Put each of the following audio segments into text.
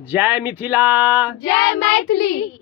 जय मिथिला। जय मैथिली।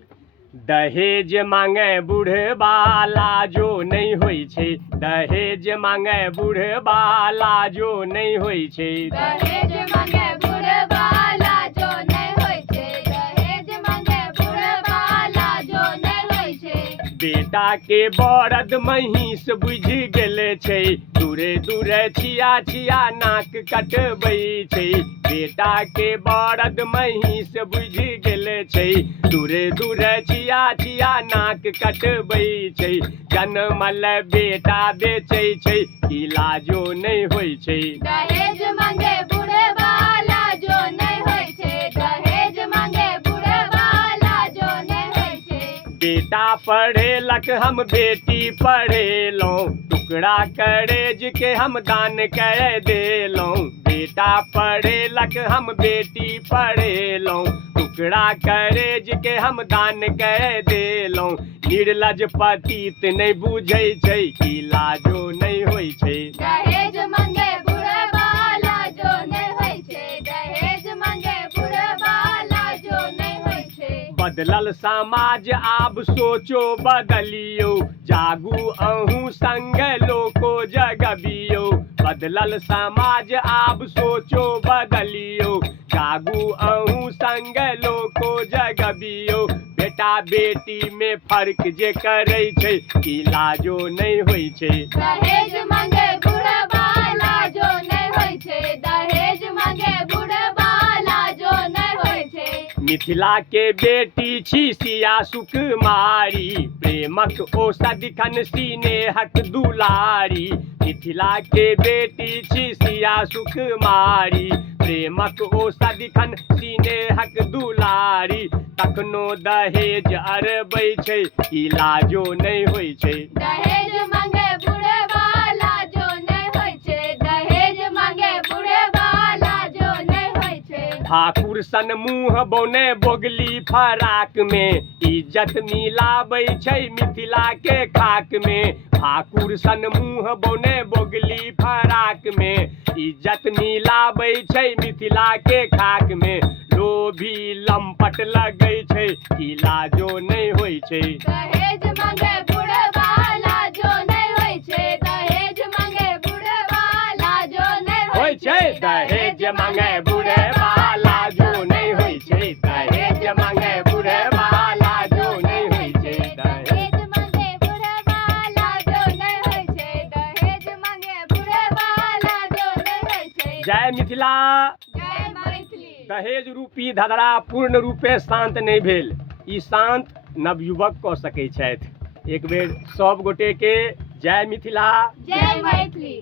दहेज मांगे बूढ़बा लाजो नहीं होई छै। दहेज मांगे बूढ़बा लाजो नहीं होई छै। दहेज मांगे बूढ़बा लाजो नहीं होई छै। दहेज मांगे बूढ़बा लाजो नहीं होई छै। बेटा के बरद महिष बुझि गेले छै। दूरे दूरे छिया छिया नाक कटबै छै। बेटा के बरद महिष बुझि गेले छै। दूरे दूरे छिया छिया नाक कटबै छै। जनमल बेटा बेचै छै इलाजो नहीं होई छै। दहेज मांगे बूढ़बा लाजो नहीं होई छै। दहेज मांगे बूढ़बा लाजो नहीं होई छै। बेटा पढ़ेलक हम बेटी पढ़ेलौं। टुकड़ा करेज के हम दान कर देलौं। बेटा पढ़ेलक हम बेटी पढ़ेलौं। टुकड़ा करेज के हम दान कर देलौं। निर्लज पतित नहीं बुझै छै कि लाजो नहीं होई छै। दहेज मांगे बूढ़बा लाजो नहीं होई छै। दहेज मांगे बूढ़बा लाजो नहीं होई छै। बदलल समाज आब सोचो बदलियो। जागू अहूँ संग लोको जगबियो। बदलल समाज आब सोचो बदलियो। जागू अहूँ संग लोको जगबियो। बेटा बेटी में फर्क जे करै छै इलाजो नहीं होई छै। दहेज मांगे बूढ़बा लाजो नहीं होई छै। दहेज मांगे बूढ़बा लाजो नहीं होई छै। मिथिला के बेटी छी सिया सुकुमारी। प्रेमक ओ सदिखन स्नेहक दुलारी। मिथिला के बेटी छी सिया सुकुमारी। प्रेमक ओ सदिखन स्नेहक दुलारी। तखनो दहेज अरबै छै इलाजो नहीं होई छै। दहेज मांगे बूढ़बा लाजो नहीं होई छै। दहेज मांगे बूढ़बा लाजो नहीं होई छै। ठाकुर सन मुँह बौने बोगली फराक में। इज्जत मिलाबै छै मिथिला के खाक में। ठाकुर सन मुँह बौने बोगली फराक में। इज्जत मिलाबै छै मिथिला के खाक में। लोभी लंपट लगै छै इलाजो नहीं होई छै। दहेज मांगे बूढ़बा लाजो नहीं होई छै। दहेज मांगे बूढ़बा लाजो नहीं होई छै। दहेज मांगे बूढ़बा लाजो नहीं होई छै। दहेज मांगे बूढ़बा लाजो नहीं होई छै। दहेज मांगे बूढ़बा लाजो नहीं होई छै। दहेज मांगे बूढ़बा लाजो नहीं होई छै। जय मिथिला। जय मैथिली। दहेज रूपी धधरा पूर्ण रूपे शांत नहीं भेल। ई शांत नवयुवक कऽ सकै छथि। एक बेर सब गोटे के जय मिथिला। जय मैथिली।